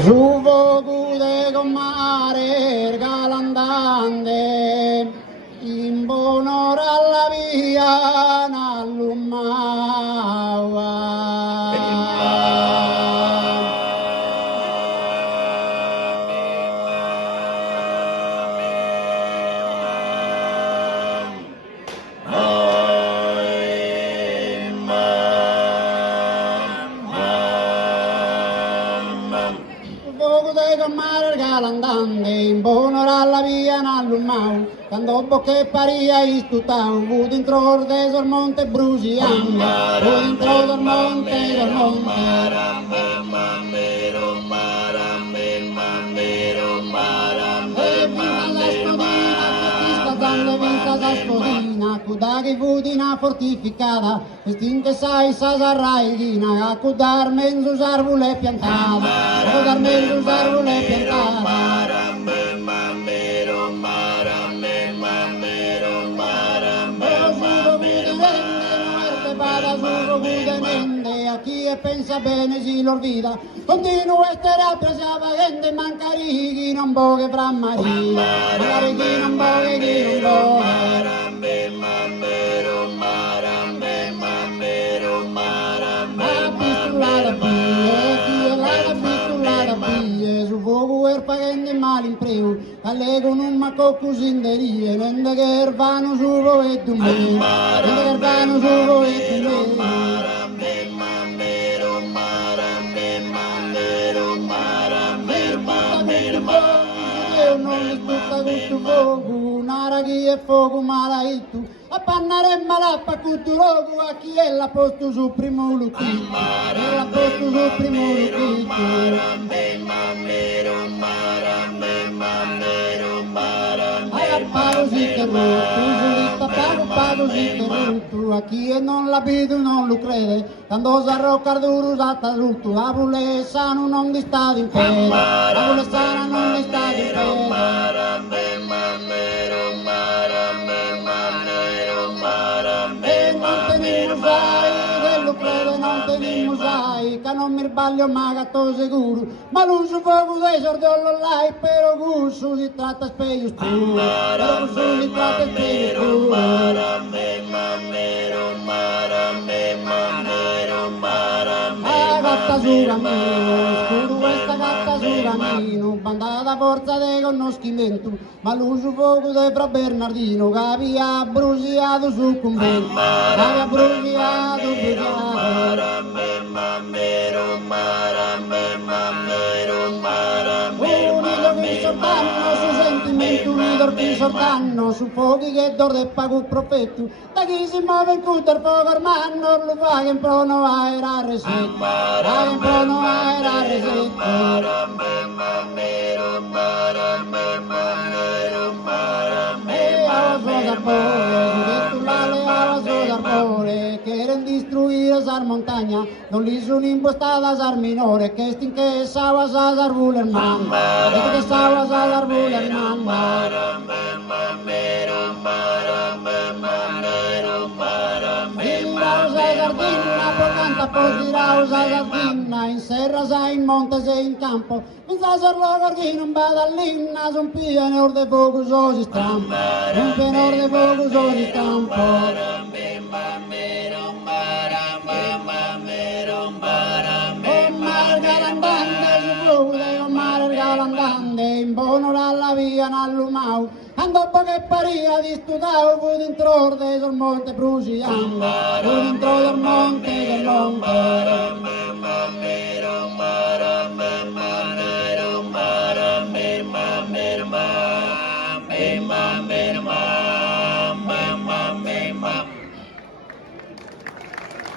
Su fogu de comare galandante, in buonore alla via Fogo de comare galandante, in buonore alla via nall'umau, quando bocche paria istutau, vu dentro del monte brusianda, vu dentro del monte, del monte. Kudagi vudina fortificata, estingue sai sasarraigina, a kudar menzus arvule piantada, a kudar menzus arvule piantada. Aquí e pensa bene si l'orvida, continua e terapia si avagente, mancarighi non boghe fra marina, magari chi non boghe, chi non boghe. Su fuoco er pagende mal impreu, allego non macco cusinderie, nende che ervano suvo e tu me, nende che ervano suvo e tu me. Non li tutta questo fuoco, naraghi e fuoco mala il tu, a pannare malappa cuttu logo, a chi è la posto su primo lucchito, è la posto su primo lucchito. Pago si che pago si che a chi non la vedo non lo crede, quando sarò carduro usata tutto, la vuole sano non di stato in fede, la vuole sano non di stato in fede. E non tenimo sai, quello crede non tenimo sai, che non mi sbaglio ma gatto sicuro, ma l'uso fuoco dei sordiollo là, però gusto si tratta speglio scuro, però gusto si tratta speglio scuro. Gatta suramino, scuro questa gatta suramino, bandata forza de conoscimento, ma l'uso fuoco de fra Bernardino, che aveva bruciato sul convento, che aveva bruciato, sordanno su sentimento, unito che sordanno su fuochi che dorde pago profetto, da chi si muove in cutter fuoco ormano, lo fa che in prono era resetto, fa che in prono era resetto. E a vaso d'arbore, quieren destruir esa montaña, non li sono impostata sar minore, che stin che sawa sa zarvuler man, che sawa sa zarvuler man. Canta por tirausa sardina, in serra sa in monte se in campo, in sa sorlo gordino un badallina, un pianor de fuoco so si stampa, un pianor de fuoco so si stampa. In buonore alla via nall'umau, and dopo che paria di studau, fu dentro del monte bruciando, fu dentro del monte del monte.